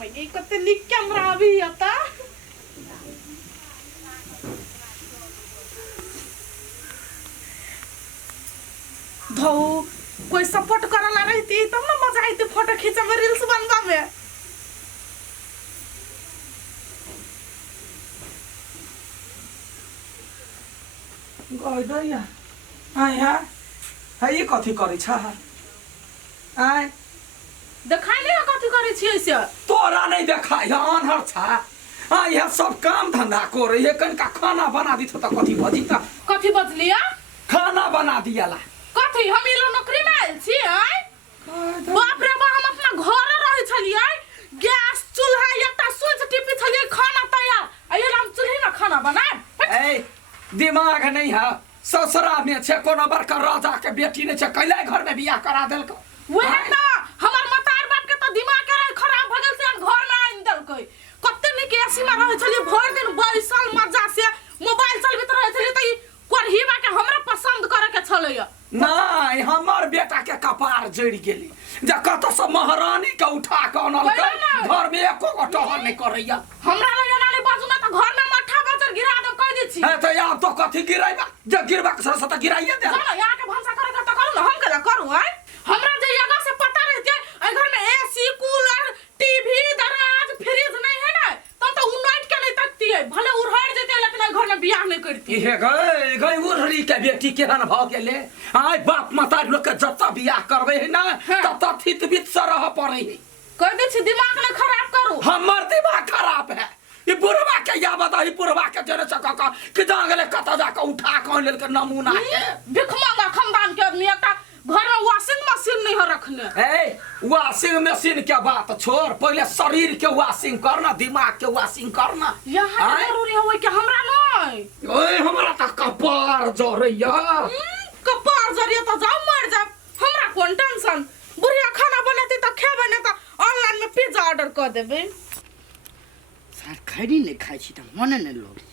मैं कते निक कैमरा भी आता धो कोई सपोर्ट करला रहती तब ना मजा आती फोटो खींचे में रील्स बनवा में गइदैया आया है कथी करै छ आय देखाई ले कथी करे छी से तोरा नहीं देखाय अनहर छ यह सब काम धंधा करे ये कनका खाना बना दी तो कथी भजी त कथी बजलिया खाना बना दियाला कथी हम इलो नौकरी में आइल छी आय बाप रे बा हम अपना घर रहे छलिए गैस चूल्हा एकटा स्विच टिपी छलिए खाना तैयार आइए हम चूल्हे में खाना बनाए ए दिमाग नहीं है ससुरा में छे कोनो बड़का राजा के बेटी ने छे कैले घर में बियाह करा देलक वहे ना हमर मतार बाप के तो दिमाग के खराब भ गेल से घर में आइन देलकै कते निक एसी में रहे छलिए भर दिन बैसल मजा से मोबाइल चलबैत रहे छलिए त कोरहीबा के हमरा पसंद करे के छलैया नहीं हमर बेटा के कपार जड़ गेली जे कत से महारानी के उठा के अनल घर में एको गो टहल नहीं करैया हमरा लगे नानी बाजू में तो घर में मठा बजर गिरा दे कह दै छी है तो यार तो कथी गिराइबा जे गिरबा के सरसता गिराइए दे चलो यहाँ के भंसा करे का तो करू ना हम केला करू है हमरा जे जगह से पता रहते ए घर में एसी कूलर टीवी दराज फ्रिज नहीं है ना तब तो उनाइट के नहीं तकती है भले उड़हर जेते लेकिन घर में बियाह नहीं करती हे गई उड़हरी के बेटी केहन भ गेले आय बाप माता लोग के जत्ता बियाह करबे है ना तब तक थित बित से रह पड़े है कह दे छी दिमाग न खराब करू हमर दिमाग खराब है ये बुढ़वा के या बता ही बुढ़वा के जने चका का कि जागले कता जाके उठा के लेल के नमूना के भिख मांगा खानदान के आदमी एकटा घर में वॉशिंग मशीन नहीं हो रखने ए वॉशिंग मशीन के बात छोड़ पहले शरीर के वॉशिंग करना दिमाग के वॉशिंग करना यहाँ जरूरी हो कि हमरा नहीं ओए हमरा त कपार जरैया कपार जरिया तो जाओ मर जा हमरा कौन टेंशन बुढ़िया खाना बनाती तो खेबे नहीं तो ऑनलाइन में पिज्जा ऑर्डर कर देबे सर खैरी नहीं खाई छी त मने नहीं लोग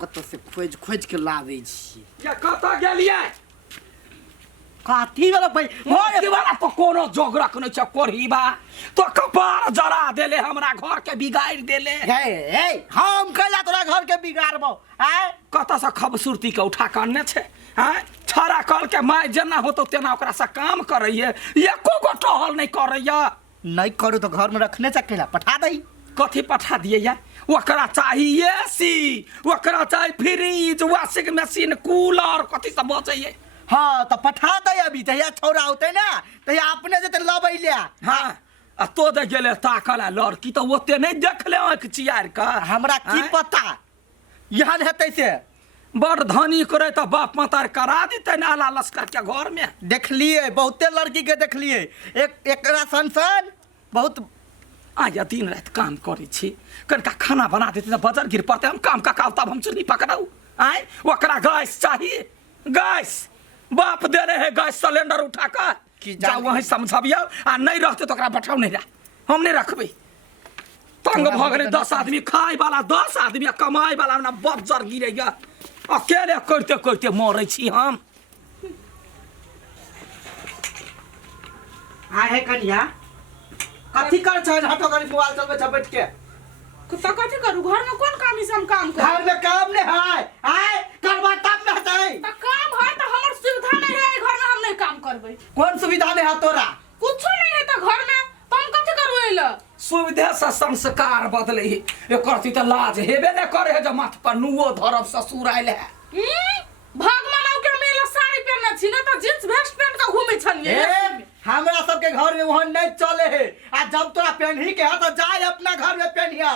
कत से खोज खोज के लावे छी या कता गेलियै काठी वाला भाई मोर वाला तो कोनो जोग रखने छ कोरहीबा तो कपार जरा देले हमरा घर के बिगाड़ देले हे हम कैला तोरा घर के बिगाड़बो आय कता से खूबसूरती के उठा के अन्ने छे हैं छारा कल के माय जेना होतो तेना ओकरा से काम करैये एको गो टहल नहीं करैया नहीं करू तो घर में रखने चकेला पठा दई कथी पठा दिए या ओकरा चाहिए एसी ओकरा चाहिए फ्रिज वॉशिंग मशीन कूलर कथी सब बचैये हाँ तो पठा दई अभी तहिया छोरा होते ना तहिया अपने जते लबै लिया हाँ आ तो दे गेले ताकला लड़की तो ओते नहीं देखले आंख चियार का हमरा की पता यहाँ हेतै से बड़ धनी करे तो बाप मातार करा देते ना आला लश्कर के घर में देखलिए बहुते लड़की के देखलिए एकरा संसन बहुत आया दिन रात काम करे छी कनका खाना बना देते तो बाजार गिर पड़ते हम काम का तब हम चुनी पकड़ाऊ आए ओकरा गैस चाहिए गैस बाप दे रहे हैं गैस सिलेंडर उठा कर जाओ वहीं समझाबियो आ नहीं रहते तो ओकरा बैठाओ नहीं रह हम नहीं रखबे तंग भ गेले 10 आदमी खाए वाला 10 आदमी कमाए वाला ना बब्जर गिरेगा अकेले करते करते मरे छी हम हां है कन्या कथी कर छ हटो कर मोबाइल चलबे छ बैठ के तो कथी करू घर में कौन काम है हम काम कर घर में काम नहीं है आय करवा तब में हतै तो काम है तो हमर सुविधा नहीं है घर में हम नहीं काम करबे कौन सुविधा में है तोरा कुछ नहीं है तो घर में तो हम कथी करू एला सुविधा से संस्कार बदले ही एकरती त लाज हेबे न करे है जब माथ पर नुओ धरब ससुर आइल है भगवान के मेला साड़ी पहनना छी ना तो जींस वेस्ट पहन के घूमे छलिए हमरा सबके घर में वहां नहीं चले है आ जब तोरा पहनही के है तो जाए अपना घर में पहनिया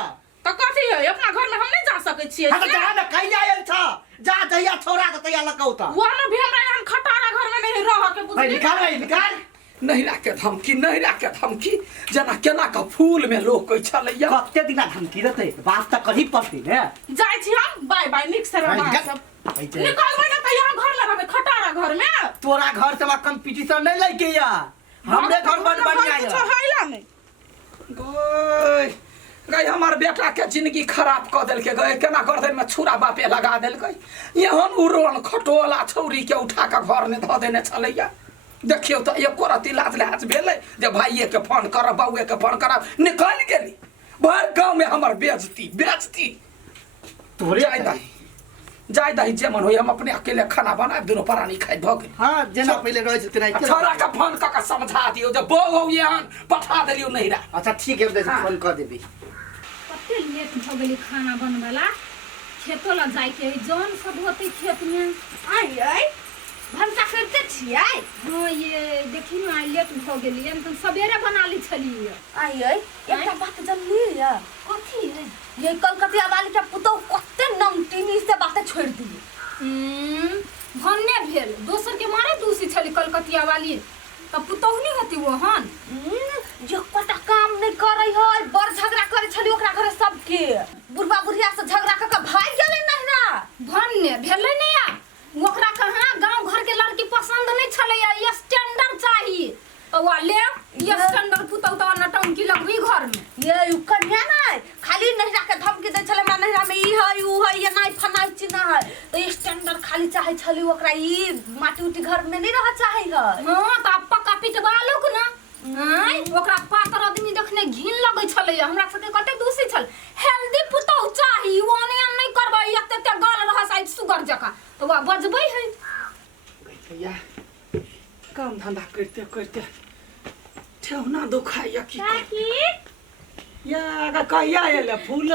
तो कथी है अपना घर में हम नहीं जा सके छिए हां तो जा ना कहिया आइल छ जा जइया छोरा के तैया लगाउता वो ना भी हमरा यहाँ खटारा घर में नहीं रह के बुझली निकाल नहीं राखे धमकी जना केना का फूल में लोग कह छलैया कते दिना धमकी रहते बात त कही पड़ती ने जाय छी हम बाय बाय निक से रह सब निकलबै ना त यहाँ घर में रहबे खटारा घर में तोरा घर से कंपटीशन नहीं लेके या हमरे घर बन बढ़िया है कुछ हैला नहीं गई हमार बेटा के जिंदगी खराब कर देल के गए केना गर्दन में छुरा बापे लगा देल गई यहन उड़न खटोला छौरी के उठा के घर में ध देने छलैया देखियो तो एको रति लाज लाज भेलै जे भाइये के फोन करब बउए के फोन करब निकल गेली भर गांव में हमर बेइज्जती बेइज्जती तोरे जाय दही जे मन होय हम अपने अकेले खाना बनाब दुनो प्राणी खाइ भ गेल हाँ जेना पहले रहे छै तेना छोरा के फोन क के समझा दियो जे बौ हो यान पठा देलियो नहिरा अच्छा ठीक है हाँ। फोन कर देबी कते लेट भ गेली खाना बनवेला खेतो ला जाय के जौन सब होते खेत में आइए भंसा करते छियै हां ये देखी न आई लेट भ गेली हम सवेरे बना ली छली आइए एकटा बात जानलियै कथी है ये कलकतिया वाली के पुतौ कते नमटीनी से बातें छोड़ दिए भन्ने भेल दोसर के मारे दूसी छली कलकतिया वाली तब पुतौनी होती वो हन जे कटा काम नहीं करे है बड़ झगड़ा करे छली ओकरा घरे सबके बुढ़बा बुढ़िया से झगड़ा क के भाग गेलै नहिरा भन्ने भेलै ने या ओकरा कहां गांव घर के लड़की पसंद नहीं छलै या स्टैंडर्ड चाहिए तो वो ले ये स्टैंडर्ड पुतौ तो नटंकी लगबी घर में ये कन्या नहीं खाली नहिरा के धमकी दे छले हमरा नहिरा में ई है ऊ है ये नहीं फना चिन्ह है तो स्टैंडर्ड खाली चाहे छली ओकरा ई माटी उटी घर में नहीं रह चाहे है हां त पक्का पिटबालुक ना हां ओकरा पातर आदमी देखने घिन लगै छलै हमरा सबके कते दूसी छल हेल्दी पुतौ चाही ओने नहीं करबै एते ते गल रह साइड सुगर जका तो वा बजबै है भैया काम धंधा करते करते ठेहुना दुखाइया की या का कहिया एले फूल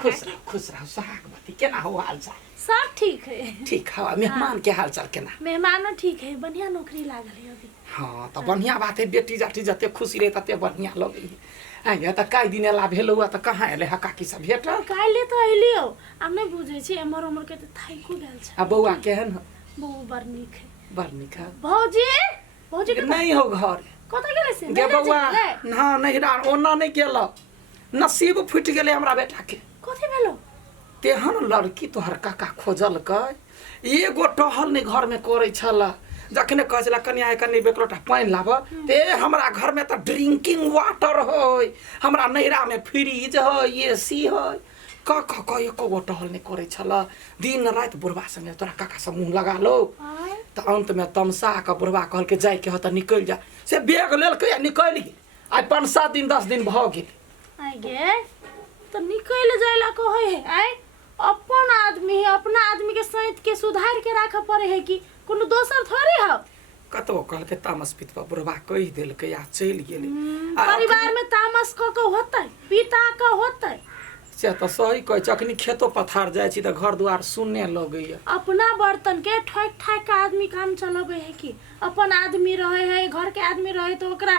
खुश रहो सुहागवती केना हो हाल चाल सब ठीक है ठीक है मेहमान के हाल चाल केना मेहमानो ठीक है बढ़िया नौकरी लागल है अभी हाँ तो बढ़िया बात है बेटी जाटी जते खुशी रहे तते बढ़िया लगे आइए त काई दिन ला भेलो त कहां एले हका की सब भेट काल्हि तो अइलियो हम नहीं बुझै छी एमर उमर के त थाइको गेल छ आ बौआ केहन बहू बड़ नीक है बड़ है भौजी भौजी के नहीं हो घर कतै गेलै से गे बौआ हां नहिरा ओना नहीं गेल नसीब फुट गेले हमरा बेटा के कथि भेलो तेहन लड़की तोहर काका खोजल कै एगो टहल नहीं घर में करे छला जखने कह छला कन्या कन्या बेकलोटा पानी लाब ते हमरा घर में त ड्रिंकिंग वाटर होय हमरा नहिरा में फ्रिज है एसी है क एको गो टहल नहीं करे छला दिन रात बुढ़वा संगे तोरा काका से मुंह लगा लो त अंत में तमसा का बुढ़वा कहल के जाय के ह त निकल जा से बैग लेल के निकल गेल आई 5-7 दिन 10 दिन भ गेल आई गे तो निकल जाइला कहै है आई अपन आदमी है अपना आदमी के सहित के सुधार के राख पड़े है कि कोनो दोसर थोड़ी है कतो कहल के तामस पितवा बुढ़वा कह देल के या चल गेले परिवार में तामस क होतै पिता क होतै से तो सही कह चकनी खेतो पथार जाय छी त घर दुआर सुनने लगैया अपना बर्तन के ठोक ठाक के आदमी काम चलबे है कि अपन आदमी रहे है घर के आदमी रहे तो ओकरा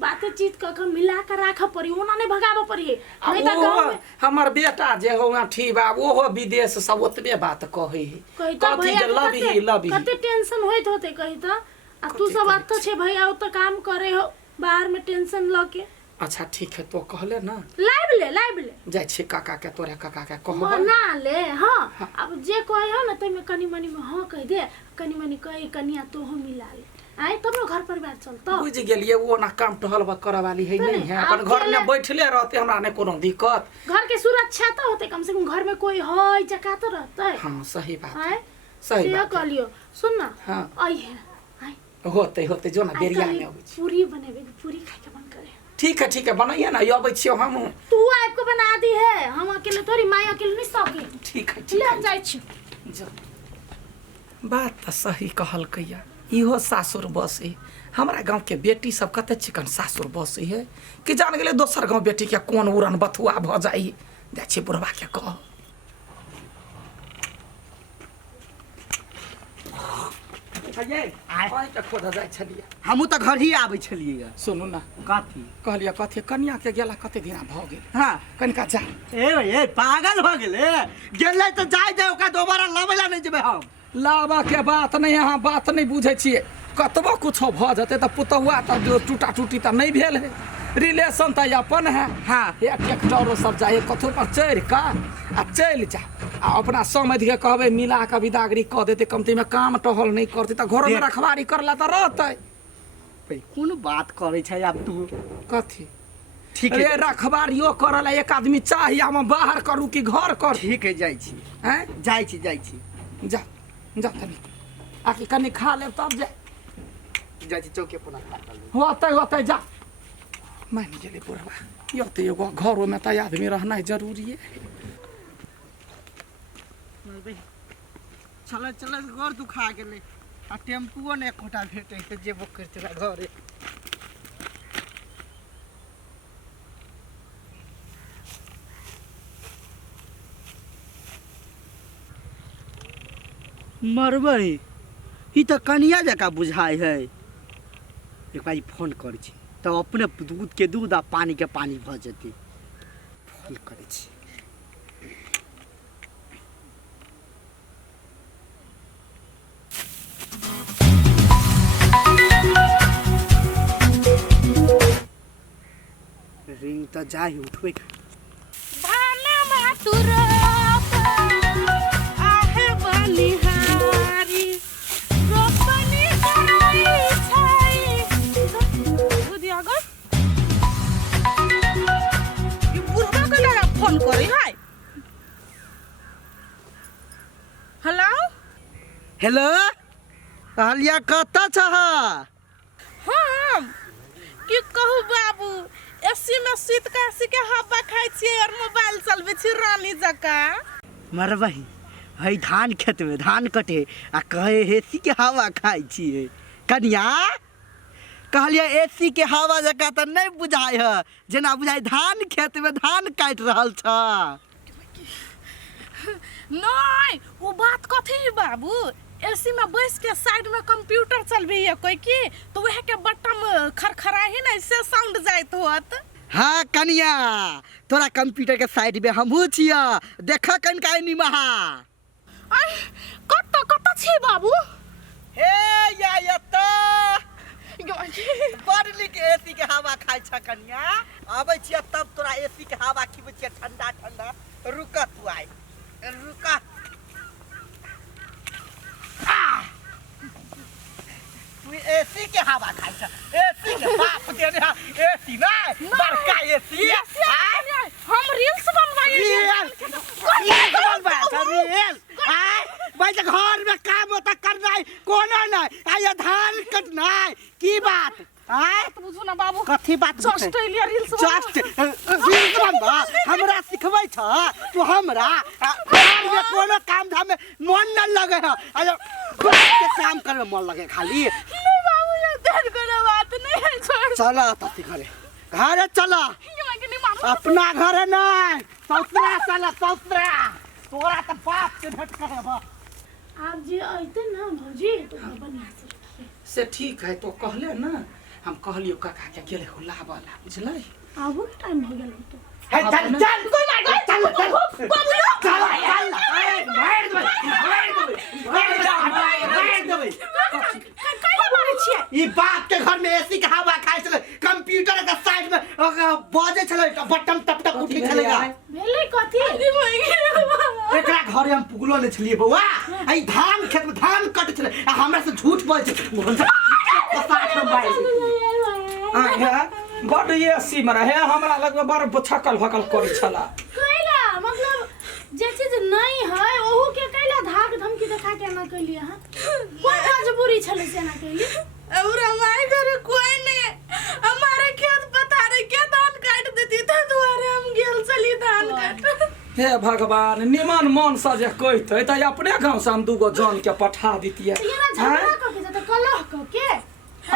बातचीत क के मिला के राख पड़ी ओना नहीं भगाबे पड़ी नहीं त गांव में हमर बेटा जे हो ठीक बा ओहो विदेश सब ओतबे बात कहै है कथि जे लव कते टेंशन होइत होते कहि त आ तू सब अत छे भैया त काम करे हो बाहर में टेंशन ल के अच्छा ठीक है तो कहले ना लाइव ले जाय छी काका के तोरे काका के कहब बना ले हां अब जे कहे हो ना तमे कनी मनी में हां कह दे कनी मनी कहे कनिया तो हो मिला ले आए तब घर परिवार चलता बुझ गेलिए वो ना काम टहल करे वाली है नहीं है अपन घर में बैठले रहते हमरा ने कोनो दिक्कत घर के सुरक्षा तो होते कम से कम घर में कोई है जका तो रहता है हां सही बात है सही बात कह लियो सुन ना हां आई है होते जो ना बेरिया में आबै छी पूरी बनेबे पूरी खाए के मन करे ठीक है बनाइए ना आबै छियो हम तू आपको बना दी है हम अकेले थोड़ी माई अकेले नहीं सके ठीक है ले जाय छी बात तो सही कहल कैया इहो सासुर बसे हमारा गांव के बेटी सब कते चिकन सासुर बसे है कि जान गेले दोसर गांव बेटी के कोन उड़न बथुआ भ जाई जाय छी बुढ़वा के कह आय त खोदा जाय छलिए हमू त घर ही आबै छलिए सुनू ना काथी कहलिए कथे कन्या के गेला कते दिना भ गेल हां कनका जा ए पागल भ गेले गेलै त जाय दे ओका दोबारा लबैला नहीं जेबे हम लाबा के बात नहीं यहाँ बात नहीं बुझे छिए कतबो कुछो भ जते त पुतहुआ त टूटा टूटी त नहीं भेल है रिलेशन त अपन है हां ये ट्रैक्टर सब जाए कथो पर चढ़ का आ चल जा आ अपना समझ के कहबे मिला के विदागरी क देते कमती में काम टहल नहीं करते त घर में रखवारी करला त रहते कोन बात करे छै अब तू कथी ठीक है है रखवारियो करला एक आदमी चाहिए हम बाहर करू कि घर कर ठीक है जाय छी हैं जाय छी जा तनी आके कनी खा ले तब जा जाइ छी चौके पर काटल होते होते जा मान गेले बुढ़वा यो तो एगो घरों में तो आदमी रहना जरूरी है। चल चल घर दुखा गेले आ टेम्पुओ ने एकोटा भेटे के जेबो करते घरे। मरबै ई तो कनिया जका बुझाई है। एक बार फोन कर छी तो अपने दूध के दूध आ पानी के पानी भ जेती। फोन करे छी रिंग तो जाई उठबे भाना मातुरप आहे बलिहारी रोपनी कराई छाई बुदिया गो ये बुढ़वा के लगा फोन करी है। हेलो हेलो कहलिया कत छ हम की कहू बाबू एसी में सीट कासी के हवा खाई छी और मोबाइल चलबे छी रानी जका। मरबही हई धान खेत में धान कटे आ कहे एसी के हवा खाई छिए कनिया। कहलिया एसी के हवा जका त नहीं बुझाय है जेना बुझाय धान खेत में धान काट रहल छ। नहीं वो बात कथी है बाबू एसी में बैठ के साइड में कंप्यूटर चलबे है कोई की तो वह के बटन खरखराही नहीं से साउंड जाइत होत। हाँ कनिया तोरा कंप्यूटर के साइड में हमहू छिया देखा कन काई निमहा आई कत कत छी बाबू हे या यत्ता यो बड़ नीक एसी के हवा खाई छ कनिया। आबै छिया तब तोरा एसी के हवा खिबै छिया ठंडा ठंडा। रुक तू आइ रुक तू एसी के हवा खाई छ एसी के बाप देने एसी नहीं बड़का एसी हम रील्स बनवाई भाई घर में काम होता करना है कोनो नहीं आया धान कटना है की बात आय बुझू ना बाबू कथी बात ऑस्ट्रेलिया रील्स जस्ट रील्स बनबा हमरा सिखबै छ तू हमरा घर में कोनो काम धाम में मन न लगे है आया के काम करे मन लगे खाली नहीं बाबू ये देर कोनो बात नहीं है छोड़ चला तती घरे चला अपना घर नहीं ससुरा चला ससुरा तोरा त बाप के भेट करबा। आप जी आते ना भौजी तो बढ़िया से रखिए। से ठीक है तो कहले ना हम कहलियो काका के गेले हो लाबला बुझलै आबो के टाइम हो गेल तो है चल चल कोई ना कोई चल चल चल मार दे काहे मारे छिए ई बाप के घर में एसी के हवा खाइ छले कंप्यूटर के साइड में बजे छले बटन टप टप उठी छलेगा भेलै कथी एकरा घर हम पुगलो ले छलिए बौआ आई धान खेत में धान कट छले आ हमरा से झूठ बोल छै पसाठ में बाई बड़ एसी में रहे हमरा लग में बड़ छकल भकल करै छला कैला मतलब जे चीज नहीं है ओहू के कैला धाक धमकी देखा के ना कैलिए हां कोन मजबूरी छले से ना कैली हमरा माय घर कोई नहीं हमारे खेत पथारे के धान काट देती था दुआरे हम गेल चली धान काट। हे भगवान निमन मन से जे कहते त अपने गांव से हम दूगो जन के पठा दितिए। ये ना झगड़ा क के त कलह क के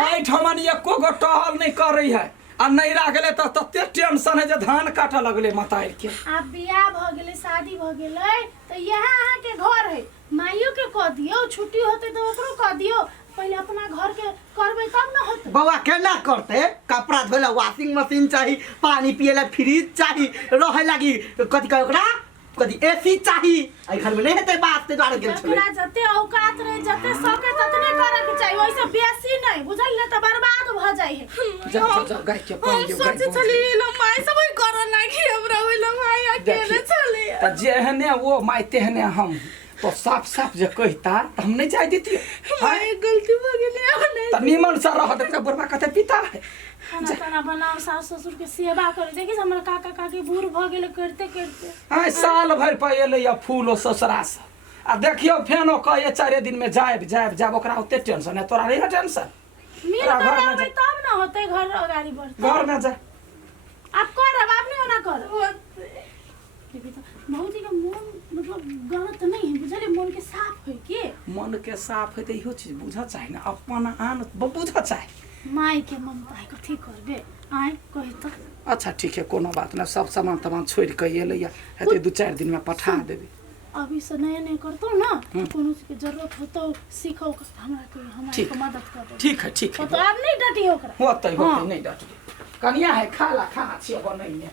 आई ठमन एको गो टहल नहीं कर रही है आ नहीं रह गेले त तते टेंशन है जे धान काटे लगले मताइर के। आप बियाह भ गेले शादी भ गेले त यहाँ अहाँ के घर है माइयो के क दियो छुट्टी होते तो ओकरो क दियो पहले अपना घर के करबे तब न होते। बौआ केना करते कपड़ा धोला वॉशिंग मशीन चाहिए पानी पिएला फ्रिज चाहिए रहे लागी कथि कह ओकरा कथि एसी चाहिए आई घर में नहीं हेते बात ते द्वारा गेल छले जकरा जते औकात रहे जते सके ततने करे के चाहिए ओइसे बेसी नहीं बुझल न त बर्बाद भ जाई है। जा गाय के पानी हम सोचे चली लो माय सब कर लागी हमरा ओइ लो माय अकेले चले त जेहने वो माय तेहने हम तो साफ साफ जे कहता त हम नहीं जाय देती माय गलती हो गेले नहीं त निमन से रह दे बुढ़वा कते पिता है खाना ताना बनाओ सास ससुर के सेवा करे देखि हमरा काका काकी बूढ़ भ गेले करते करते आई साल भर पहिले या फूलो ससुरा से आ देखियो फेनो कहे 4 दिन में जाब ओकरा ओते टेंशन है तोरा नहीं टेंशन मिल घर कर में रहबै तब ना होते घर अगाडि बढ़ते घर में जा आप करब आप नहीं होना कर भौजी का मन मतलब गलत नहीं है बुझले मन के साफ है के मन के साफ है तो इहो चीज बुझा चाहे ना अपन आन बुझा चाहे माई के मन पाए कथी करबे आइ कहि त अच्छा ठीक है कोनो बात ना सब सामान तमान छोड़ के अइले हेते 2-4 दिन में पठा देबे अभी से नया नया करतो ना तो कोनो चीज के जरूरत हो तो सीखो हमरा के ठीक। हमारा मदद कर दे ठीक है तो आप नहीं डटी ओकरा होतै नहीं डांट कनिया है खाला खाना छिए बनैने